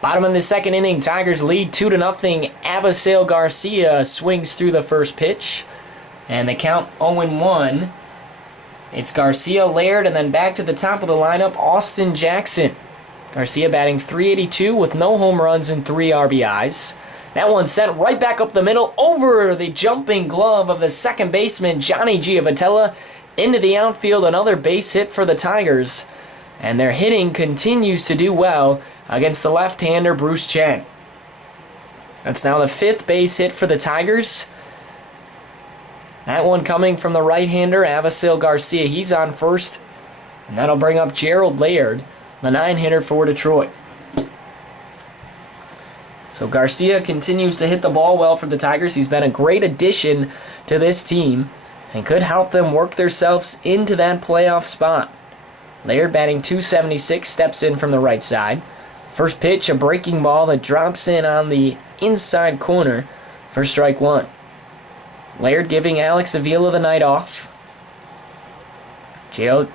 Bottom of the second inning, Tigers lead 2-0. Avisail Garcia swings through the first pitch. And the count 0-1. It's Garcia, Laird, and then back to the top of the lineup, Austin Jackson. Garcia batting .382 with no home runs and 3 RBIs. That one sent right back up the middle over the jumping glove of the second baseman, Johnny Giavotella, into the outfield. Another base hit for the Tigers. And their hitting continues to do well against the left-hander, Bruce Chen. That's now the 5th base hit for the Tigers. That one coming from the right-hander, Avisail Garcia. He's on first. And that'll bring up Gerald Laird, the 9-hitter for Detroit. So Garcia continues to hit the ball well for the Tigers. He's been a great addition to this team and could help them work themselves into that playoff spot. Laird batting .276, steps in from the right side. First pitch, a breaking ball that drops in on the inside corner for strike one. Laird giving Alex Avila the night off. Gerald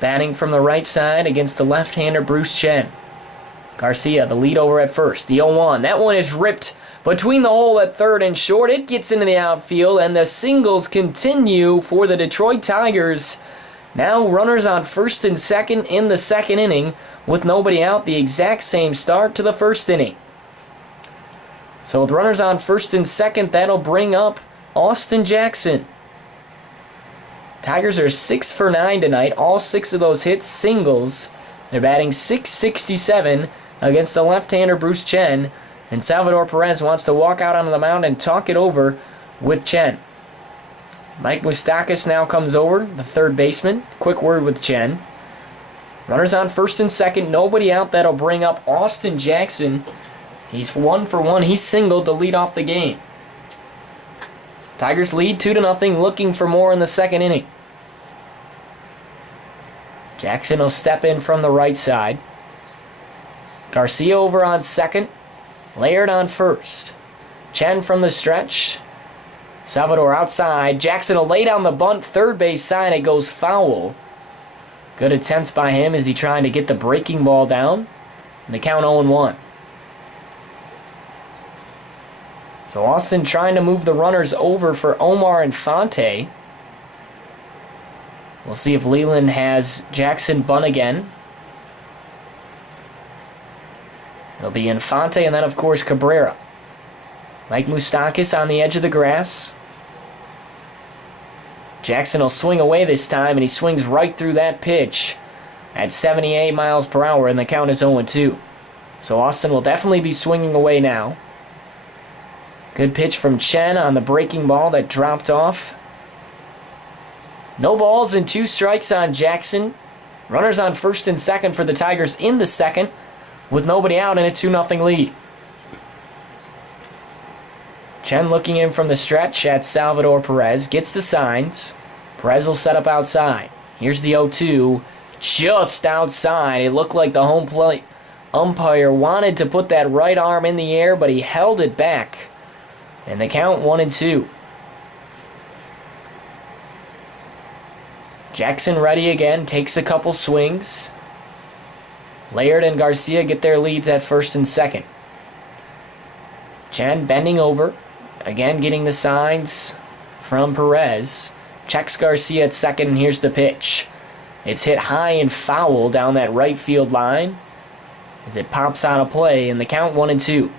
batting from the right side against the left-hander Bruce Chen. Garcia, the lead over at first, the 0-1. That one is ripped between the hole at third and short. It gets into the outfield, and the singles continue for the Detroit Tigers. Now runners on first and second in the second inning with nobody out. The exact same start to the first inning. So with runners on first and second, that'll bring up Austin Jackson. Tigers are 6 for 9 tonight. All 6 of those hits singles. They're batting .667 against the left-hander Bruce Chen. And Salvador Perez wants to walk out onto the mound and talk it over with Chen. Mike Moustakas now comes over, the third baseman. Quick word with Chen. Runners on first and second. Nobody out. That'll bring up Austin Jackson. He's 1 for 1. He singled to lead off the game. Tigers lead 2-0, looking for more in the second inning. Jackson will step in from the right side. Garcia over on second. Laird on first. Chen from the stretch. Salvador outside. Jackson will lay down the bunt. Third base side. It goes foul. Good attempt by him as he trying to get the breaking ball down. And the count 0-1. So Austin trying to move the runners over for Omar Infante. We'll see if Leland has Jackson bunt again. It'll be Infante and then, of course, Cabrera. Mike Moustakas on the edge of the grass. Jackson will swing away this time, and he swings right through that pitch at 78 miles per hour, and the count is 0-2. So Austin will definitely be swinging away now. Good pitch from Chen on the breaking ball that dropped off. No balls and 2 strikes on Jackson. Runners on first and second for the Tigers in the second with nobody out and a 2-0 lead. Chen looking in from the stretch at Salvador Perez. Gets the signs. Perez will set up outside. Here's the 0-2. Just outside. It looked like the home plate umpire wanted to put that right arm in the air, but he held it back. And the count 1-2. Jackson ready again, takes a couple swings. Laird and Garcia get their leads at first and second. Chen bending over, again getting the signs from Perez. Checks Garcia at second, and here's the pitch. It's hit high and foul down that right field line as it pops out of play, and the count 1-2.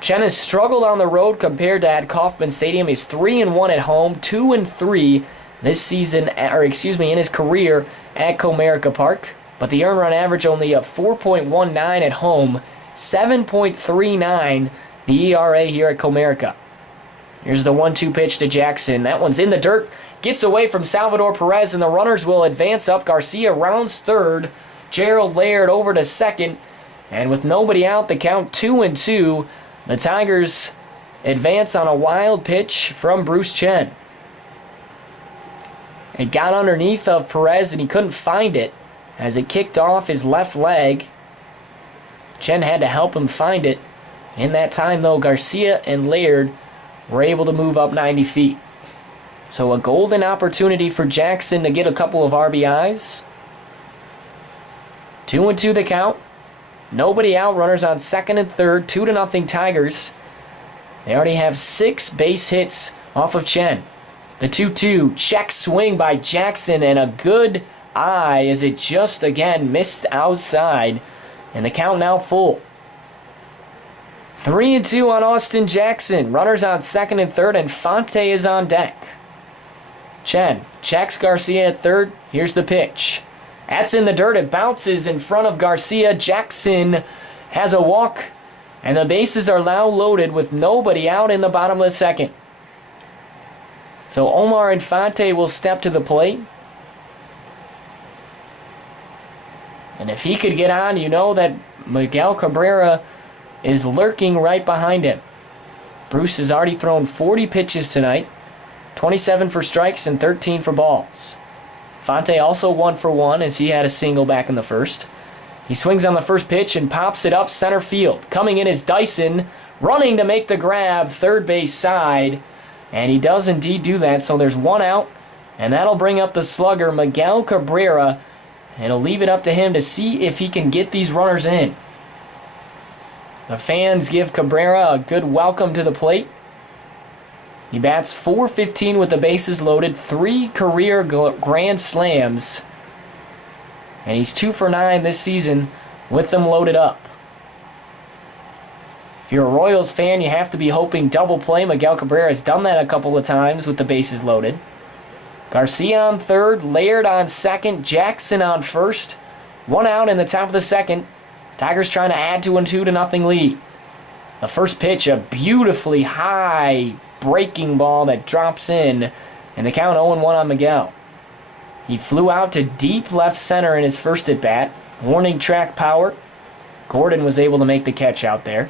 Chen has struggled on the road compared to at Kauffman Stadium. He's 3-1 at home, 2-3 this season, in his career at Comerica Park. But the earned run average only of 4.19 at home, 7.39 the ERA here at Comerica. Here's the 1-2 pitch to Jackson. That one's in the dirt, gets away from Salvador Perez, and the runners will advance up. Garcia rounds third, Gerald Laird over to second, and with nobody out, the count 2-2. The Tigers advance on a wild pitch from Bruce Chen. It got underneath of Perez and he couldn't find it as it kicked off his left leg. Chen had to help him find it. In that time, though, Garcia and Laird were able to move up 90 feet. So a golden opportunity for Jackson to get a couple of RBIs. 2-2 the count. Nobody out. Runners on second and third. 2-0 Tigers. They already have 6 base hits off of Chen. The 2-2 check swing by Jackson and a good eye as it just again missed outside. And the count now full. 3-2 on Austin Jackson. Runners on second and third, and Fonte is on deck. Chen checks Garcia at third. Here's the pitch. That's in the dirt. It bounces in front of Garcia. Jackson has a walk, and the bases are now loaded with nobody out in the bottom of the second. So Omar Infante will step to the plate. And if he could get on, you know that Miguel Cabrera is lurking right behind him. Bruce has already thrown 40 pitches tonight, 27 for strikes and 13 for balls. Fonte also 1 for 1 as he had a single back in the first. He swings on the first pitch and pops it up center field. Coming in is Dyson, running to make the grab third base side. And he does indeed do that, so there's 1 out. And that'll bring up the slugger, Miguel Cabrera. And it'll leave it up to him to see if he can get these runners in. The fans give Cabrera a good welcome to the plate. He bats .415 with the bases loaded, 3 career grand slams. And he's 2 for 9 this season with them loaded up. If you're a Royals fan, you have to be hoping double play. Miguel Cabrera has done that a couple of times with the bases loaded. Garcia on third, Laird on second, Jackson on first. 1 out in the top of the second. Tigers trying to add to a 2-0 lead. The first pitch, a beautifully high breaking ball that drops in, and the count 0-1 on Miguel. He flew out to deep left center in his first at-bat. Warning track power. Gordon was able to make the catch out there.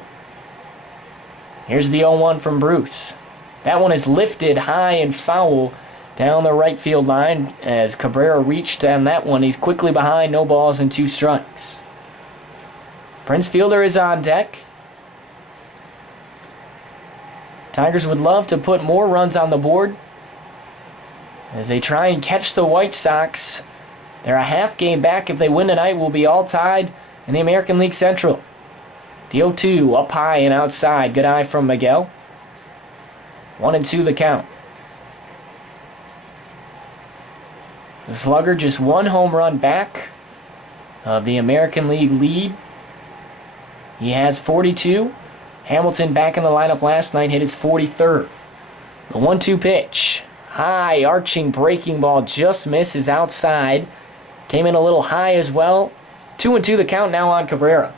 Here's the 0-1 from Bruce. That one is lifted high and foul down the right field line as Cabrera reached on that one. He's quickly behind, no balls and 2 strikes. Prince Fielder is on deck. Tigers would love to put more runs on the board as they try and catch the White Sox. They're a half game back. If they win tonight, we'll be all tied in the American League Central. The 0-2 up high and outside. Good eye from Miguel. 1-2 the count. The slugger just 1 home run back of the American League lead. He has 42. Hamilton back in the lineup last night, hit his 43rd. The 1-2 pitch. High arching breaking ball just misses outside. Came in a little high as well. 2-2 the count now on Cabrera.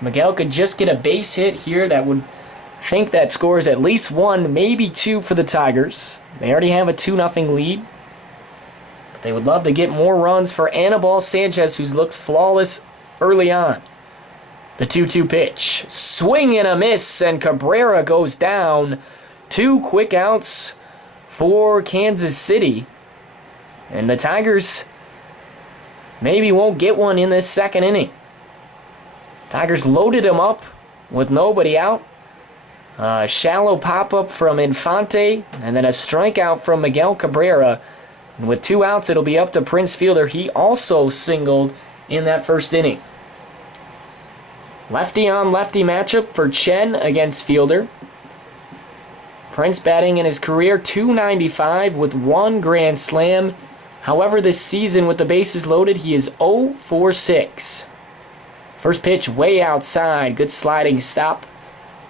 Miguel could just get a base hit here that would think that scores at least 1, maybe 2 for the Tigers. They already have a 2-0 lead. But they would love to get more runs for Anibal Sanchez, who's looked flawless early on. The 2-2 pitch. Swing and a miss, and Cabrera goes down. 2 quick outs for Kansas City. And the Tigers maybe won't get one in this second inning. Tigers loaded him up with nobody out. A shallow pop-up from Infante, and then a strikeout from Miguel Cabrera. And with 2 outs, it'll be up to Prince Fielder. He also singled in that first inning. Lefty on lefty matchup for Chen against Fielder. Prince batting in his career .295 with 1 grand slam. However, this season with the bases loaded, he is 0 for 6. First pitch way outside. Good sliding stop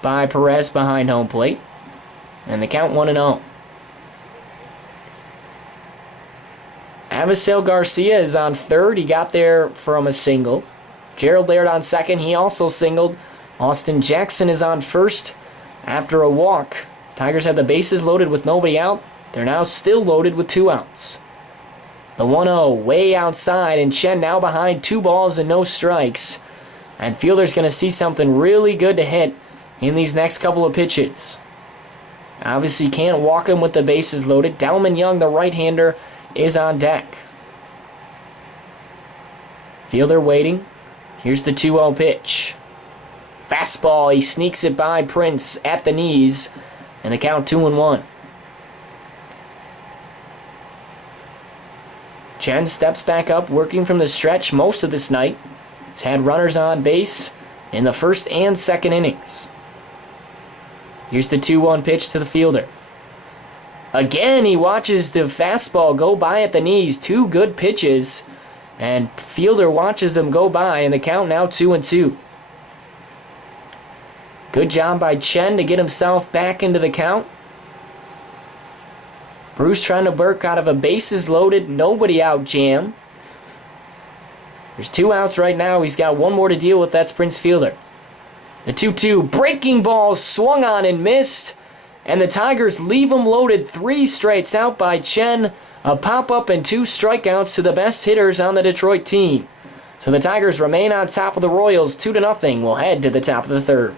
by Perez behind home plate. And the count 1-0. Avisail Garcia is on third. He got there from a single. Gerald Laird on second. He also singled. Austin Jackson is on first after a walk. Tigers had the bases loaded with nobody out. They're now still loaded with 2 outs. The 1-0 way outside, and Chen now behind 2 balls and no strikes. And Fielder's going to see something really good to hit in these next couple of pitches. Obviously can't walk him with the bases loaded. Delman Young, the right-hander, is on deck. Fielder waiting. Here's the 2-0 pitch. Fastball, he sneaks it by Prince at the knees, and the count 2-1. Chen steps back up, working from the stretch most of this night. He's had runners on base in the first and second innings. Here's the 2-1 pitch to the fielder. Again, he watches the fastball go by at the knees. 2 good pitches, and fielder watches them go by, and the count now 2-2. Good job by Chen to get himself back into the count. Bruce trying to work out of a bases loaded, nobody out jam. There's 2 outs right now. He's got 1 more to deal with. That's Prince Fielder. The 2-2 breaking ball swung on and missed. And the Tigers leave him loaded. 3 strikes out by Chen. A pop-up and 2 strikeouts to the best hitters on the Detroit team. So the Tigers remain on top of the Royals 2-0. We'll head to the top of the third.